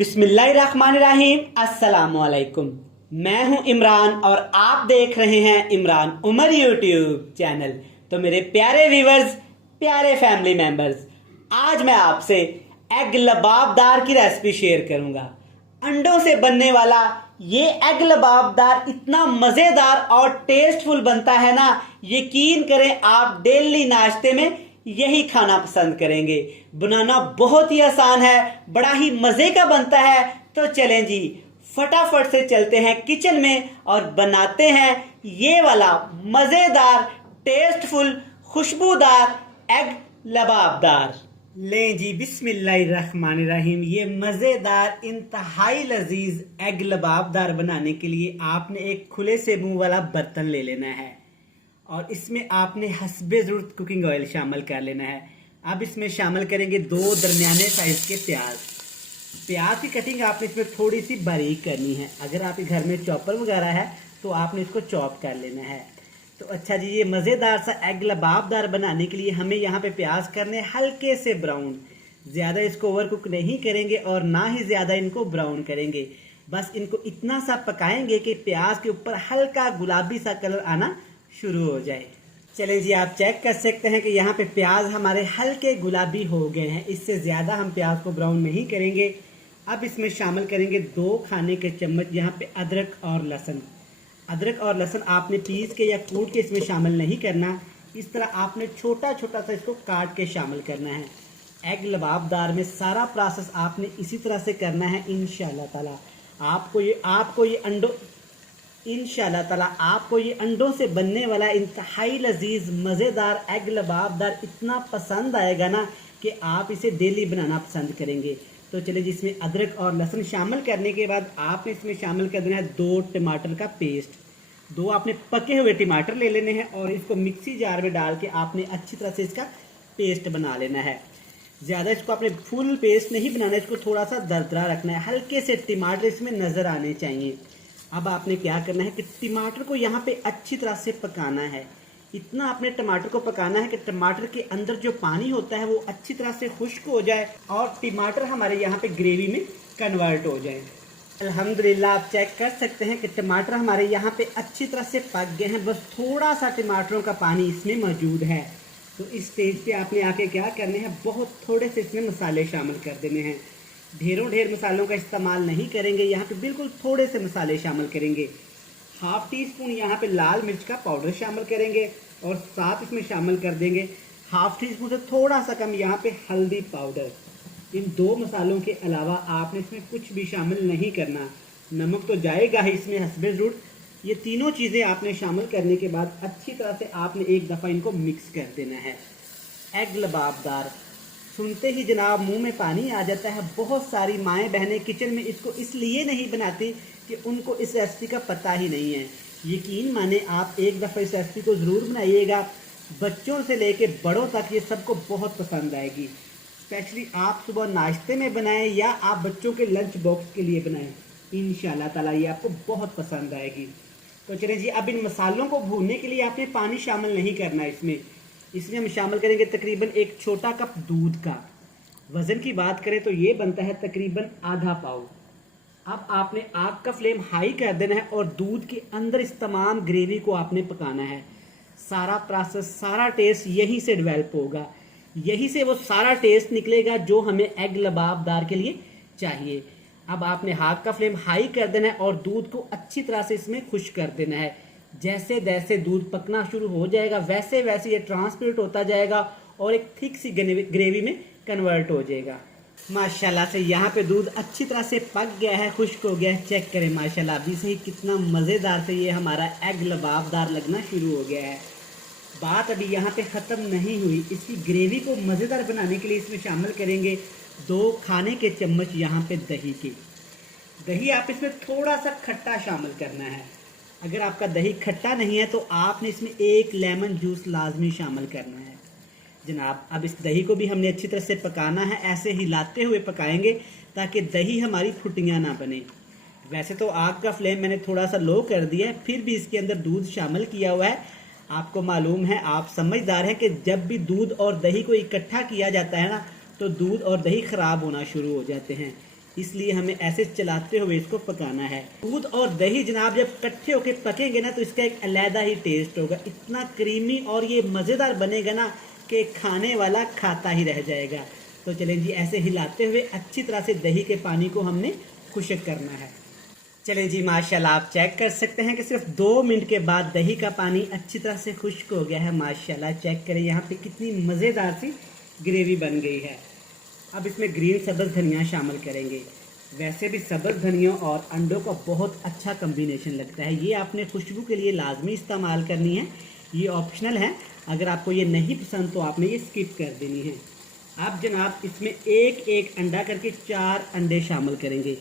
बिस्मिल्लाहिर्रहमानिर्रहीम। अस्सलामुअलैकुम। मैं हूं इमरान और आप देख रहे हैं इमरान उमर यूट्यूब चैनल। तो मेरे प्यारे व्यूवर्स, प्यारे फैमिली मेंबर्स, आज मैं आपसे एग लबाबदार की रेसिपी शेयर करूंगा। अंडों से बनने वाला ये एग लबाबदार इतना मज़ेदार और टेस्टफुल बनता है ना, यकीन करें आप डेली नाश्ते में यही खाना पसंद करेंगे। बनाना बहुत ही आसान है, बड़ा ही मज़े का बनता है। तो चलें जी, फटाफट से चलते हैं किचन में और बनाते हैं ये वाला मज़ेदार, टेस्टफुल, खुशबूदार एग लबाबदार। लें जी, बिस्मिल्लाहिर्रहमानिर्रहीम। ये मज़ेदार, इंतहाई लजीज एग लबाबदार बनाने के लिए आपने एक खुले से मुंह वाला बर्तन ले लेना है और इसमें आपने हस्बे ज़रूरत कुकिंग ऑयल शामिल कर लेना है। अब इसमें शामिल करेंगे 2 दरमियाने साइज़ के प्याज की कटिंग आपने इसमें थोड़ी सी बारीक करनी है। अगर आपके घर में चॉपर वगैरह है तो आपने इसको चॉप कर लेना है। तो अच्छा जी, ये मज़ेदार सा एग लबाबदार बनाने के लिए हमें यहाँ पे प्याज करने हल्के से ब्राउन। ज़्यादा इसको ओवर कुक नहीं करेंगे और ना ही ज़्यादा इनको ब्राउन करेंगे। बस इनको इतना सा पकाएंगे कि प्याज के ऊपर हल्का गुलाबी सा कलर आना शुरू हो जाए। चलें जी, आप चेक कर सकते हैं कि यहाँ पे प्याज हमारे हल्के गुलाबी हो गए हैं। इससे ज़्यादा हम प्याज को ब्राउन नहीं करेंगे। अब इसमें शामिल करेंगे 2 खाने के चम्मच यहाँ पे अदरक और लहसुन। अदरक और लहसुन आपने पीस के या कूट के इसमें शामिल नहीं करना। इस तरह आपने छोटा छोटा सा इसको काट के शामिल करना है। एग लबाबदार में सारा प्रोसेस आपने इसी तरह से करना है। इंशाल्लाह ताला आपको ये अंडों से बनने वाला इंतहाई लजीज मज़ेदार एग लबाबदार इतना पसंद आएगा ना कि आप इसे डेली बनाना पसंद करेंगे। तो चलिए, जिसमें अदरक और लहसुन शामिल करने के बाद आपने इसमें शामिल कर देना है 2 टमाटर का पेस्ट। 2 आपने पके हुए टमाटर ले लेने हैं और इसको मिक्सी जार में डाल के आपने अच्छी तरह से इसका पेस्ट बना लेना है। ज़्यादा इसको आपने फुल पेस्ट नहीं बनाना, इसको थोड़ा सा दरदरा रखना है। हल्के से टमाटर इसमें नज़र आने चाहिए। अब आपने क्या करना है कि टमाटर को यहाँ पे अच्छी तरह से पकाना है। इतना आपने टमाटर को पकाना है कि टमाटर के अंदर जो पानी होता है वो अच्छी तरह से खुश्क हो जाए और टमाटर हमारे यहाँ पे ग्रेवी में कन्वर्ट हो जाए। अल्हम्दुलिल्लाह, आप चेक कर सकते हैं कि टमाटर हमारे यहाँ पे अच्छी तरह से पक गए हैं। बस थोड़ा सा टमाटरों का पानी इसमें मौजूद है। तो इस स्टेज पे आपने आके क्या करने हैं, बहुत थोड़े से इसमें मसाले शामिल कर देने हैं। ढेर मसालों का इस्तेमाल नहीं करेंगे, यहाँ पे बिल्कुल थोड़े से मसाले शामिल करेंगे। 1/2 टीस्पून यहाँ पे लाल मिर्च का पाउडर शामिल करेंगे और साथ इसमें शामिल कर देंगे 1/2 टीस्पून से थोड़ा सा कम यहाँ पे हल्दी पाउडर। इन 2 मसालों के अलावा आपने इसमें कुछ भी शामिल नहीं करना। नमक तो जाएगा ही इसमें हस्बे ज़रूरत। ये तीनों चीज़ें आपने शामिल करने के बाद अच्छी तरह से आपने एक दफ़ा इनको मिक्स कर देना है। एग लबाबदार सुनते ही जनाब मुंह में पानी आ जाता है। बहुत सारी माएँ बहनें किचन में इसको इसलिए नहीं बनाती कि उनको इस रेसिपी का पता ही नहीं है। यकीन माने, आप एक दफ़ा इस रेसिपी को ज़रूर बनाइएगा। बच्चों से लेके बड़ों तक ये सबको बहुत पसंद आएगी। स्पेशली आप सुबह नाश्ते में बनाएं या आप बच्चों के लंच बॉक्स के लिए बनाएं, इंशाल्लाह ताला ये आपको बहुत पसंद आएगी। तो चलिए जी, अब इन मसालों को भूनने के लिए आपने पानी शामिल नहीं करना। इसमें हम शामिल करेंगे तकरीबन 1 छोटा कप दूध का। वज़न की बात करें तो ये बनता है तकरीबन आधा पाव। अब आपने आग का फ्लेम हाई कर देना है और दूध के अंदर इस तमाम ग्रेवी को आपने पकाना है। सारा प्रोसेस, सारा टेस्ट यहीं से डेवलप होगा। यहीं से वो सारा टेस्ट निकलेगा जो हमें एग लबाबदार के लिए चाहिए। अब आपने आग का फ्लेम हाई कर देना है और दूध को अच्छी तरह से इसमें खुश्क कर देना है। जैसे जैसे दूध पकना शुरू हो जाएगा वैसे वैसे ये ट्रांसपेरेंट होता जाएगा और एक थिक सी ग्रेवी में कन्वर्ट हो जाएगा। माशाल्लाह से यहाँ पे दूध अच्छी तरह से पक गया है, खुश्क हो गया है। चेक करें माशाल्लाह, अभी से ही कितना मज़ेदार से ये हमारा एग लबाबदार लगना शुरू हो गया है। बात अभी यहाँ पे ख़त्म नहीं हुई। इसकी ग्रेवी को मज़ेदार बनाने के लिए इसमें शामिल करेंगे 2 खाने के चम्मच यहाँ पे दही के। दही आप इसमें थोड़ा सा खट्टा शामिल करना है। अगर आपका दही खट्टा नहीं है तो आपने इसमें 1 लेमन जूस लाजमी शामिल करना है जनाब। अब इस दही को भी हमने अच्छी तरह से पकाना है। ऐसे हिलाते हुए पकाएंगे ताकि दही हमारी फुटियाँ ना बने। वैसे तो आग का फ्लेम मैंने थोड़ा सा लो कर दिया है, फिर भी इसके अंदर दूध शामिल किया हुआ है। आपको मालूम है, आप समझदार हैं कि जब भी दूध और दही को इकट्ठा किया जाता है ना तो दूध और दही ख़राब होना शुरू हो जाते हैं। इसलिए हमें ऐसे चलाते हुए इसको पकाना है। दूध और दही जनाब जब इकट्ठे होके पकेंगे ना तो इसका एक अलहदा ही टेस्ट होगा, इतना क्रीमी और ये मज़ेदार बनेगा ना कि खाने वाला खाता ही रह जाएगा। तो चलें जी, ऐसे हिलाते हुए अच्छी तरह से दही के पानी को हमने खुश्क करना है। चलें जी, माशाल्लाह आप चेक कर सकते हैं कि सिर्फ 2 मिनट के बाद दही का पानी अच्छी तरह से खुश्क हो गया है। माशाल्लाह चेक करें यहाँ पे कितनी मज़ेदार सी ग्रेवी बन गई है। अब इसमें ग्रीन सब्ज़ धनिया शामिल करेंगे। वैसे भी सब्ज़ धनिया और अंडों का बहुत अच्छा कम्बिनेशन लगता है, ये आपने खुशबू के लिए लाजमी इस्तेमाल करनी है, ये ऑप्शनल है। अगर आपको ये नहीं पसंद तो आपने ये स्किप कर देनी है। अब जनाब इसमें एक एक अंडा करके 4 अंडे शामिल करेंगे।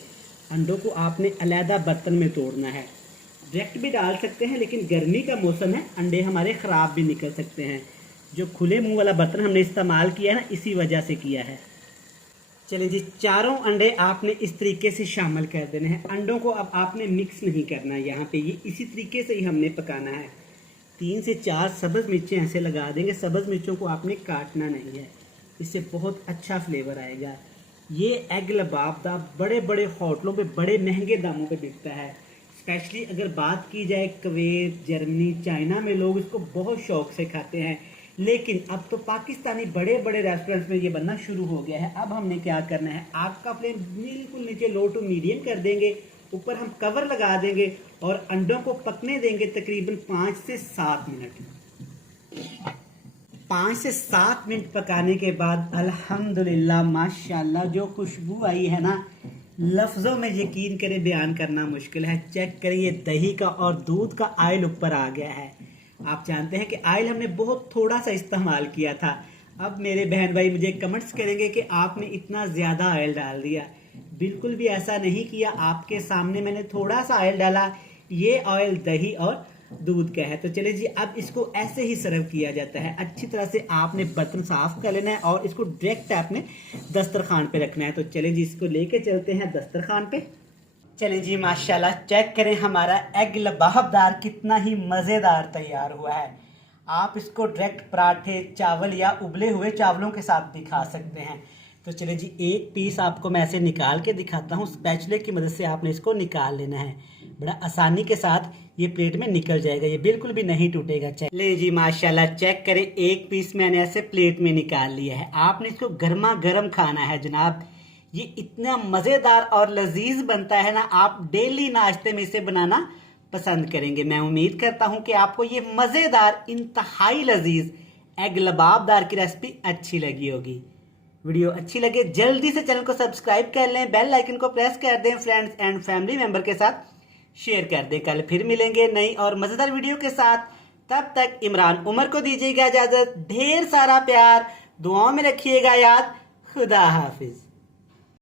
अंडों को आपने अलहदा बर्तन में तोड़ना है, डायरेक्ट भी डाल सकते हैं लेकिन गर्मी का मौसम है, अंडे हमारे ख़राब भी निकल सकते हैं। जो खुले मुंह वाला बर्तन हमने इस्तेमाल किया है ना, इसी वजह से किया है। चलिए जी, चारों अंडे आपने इस तरीके से शामिल कर देने हैं। अंडों को अब आपने मिक्स नहीं करना है, यहाँ पे ये इसी तरीके से ही हमने पकाना है। 3 से 4 सब्ज़ मिर्चें ऐसे लगा देंगे। सब्ज़ मिर्चों को आपने काटना नहीं है, इससे बहुत अच्छा फ्लेवर आएगा। ये एग लबाबदा बड़े बड़े होटलों पे बड़े महंगे दामों पे बिकता है। स्पेशली अगर बात की जाए कुवैत, जर्मनी, चाइना में लोग इसको बहुत शौक से खाते हैं, लेकिन अब तो पाकिस्तानी बड़े बड़े रेस्टोरेंट्स में ये बनना शुरू हो गया है। अब हमने क्या करना है, आग का फ्लेम बिल्कुल नीचे लो टू मीडियम कर देंगे, ऊपर हम कवर लगा देंगे और अंडों को पकने देंगे तकरीबन 5 से 7 मिनट। 5 से 7 मिनट पकाने के बाद अल्हम्दुलिल्लाह माशाल्लाह जो खुशबू आई है ना, लफ्ज़ों में यकीन करें बयान करना मुश्किल है। चेक करें, ये दही का और दूध का ऑयल ऊपर आ गया है। आप जानते हैं कि ऑयल हमने बहुत थोड़ा सा इस्तेमाल किया था। अब मेरे बहन भाई मुझे कमेंट्स करेंगे कि आपने इतना ज़्यादा ऑयल डाल दिया। बिल्कुल भी ऐसा नहीं किया, आपके सामने मैंने थोड़ा सा ऑयल डाला। ये ऑयल दही और दूध का है। तो चले जी, अब इसको ऐसे ही सर्व किया जाता है। अच्छी तरह से आपने बर्तन साफ कर लेना है और इसको डायरेक्ट आपने दस्तरखान पे रखना है। तो चले जी, इसको लेके चलते हैं दस्तरखान पे। चलें जी, माशाल्लाह चेक करें हमारा एग लबाबदार कितना ही मज़ेदार तैयार हुआ है। आप इसको डायरेक्ट पराठे, चावल या उबले हुए चावलों के साथ भी खा सकते हैं। तो चलिए जी, एक पीस आपको मैं ऐसे निकाल के दिखाता हूँ। स्पैचुले की मदद से आपने इसको निकाल लेना है, बड़ा आसानी के साथ ये प्लेट में निकल जाएगा, ये बिल्कुल भी नहीं टूटेगा। चेक ले जी, माशाल्लाह चेक करें, एक पीस मैंने ऐसे प्लेट में निकाल लिया है। आपने इसको गर्मा गर्म खाना है जनाब। ये इतना मज़ेदार और लजीज बनता है ना, आप डेली नाश्ते में इसे बनाना पसंद करेंगे। मैं उम्मीद करता हूँ कि आपको ये मज़ेदार इंतहाई लजीज एग लबाबदार की रेसिपी अच्छी लगी होगी। वीडियो अच्छी लगे जल्दी से चैनल को सब्सक्राइब कर लें, बेल आइकन को प्रेस कर दें, फ्रेंड्स एंड फैमिली मेंबर के साथ शेयर कर दें। कल फिर मिलेंगे नई और मज़ेदार वीडियो के साथ। तब तक इमरान उमर को दीजिएगा इजाज़त। ढेर सारा प्यार, दुआओं में रखिएगा याद। खुदा हाफिज।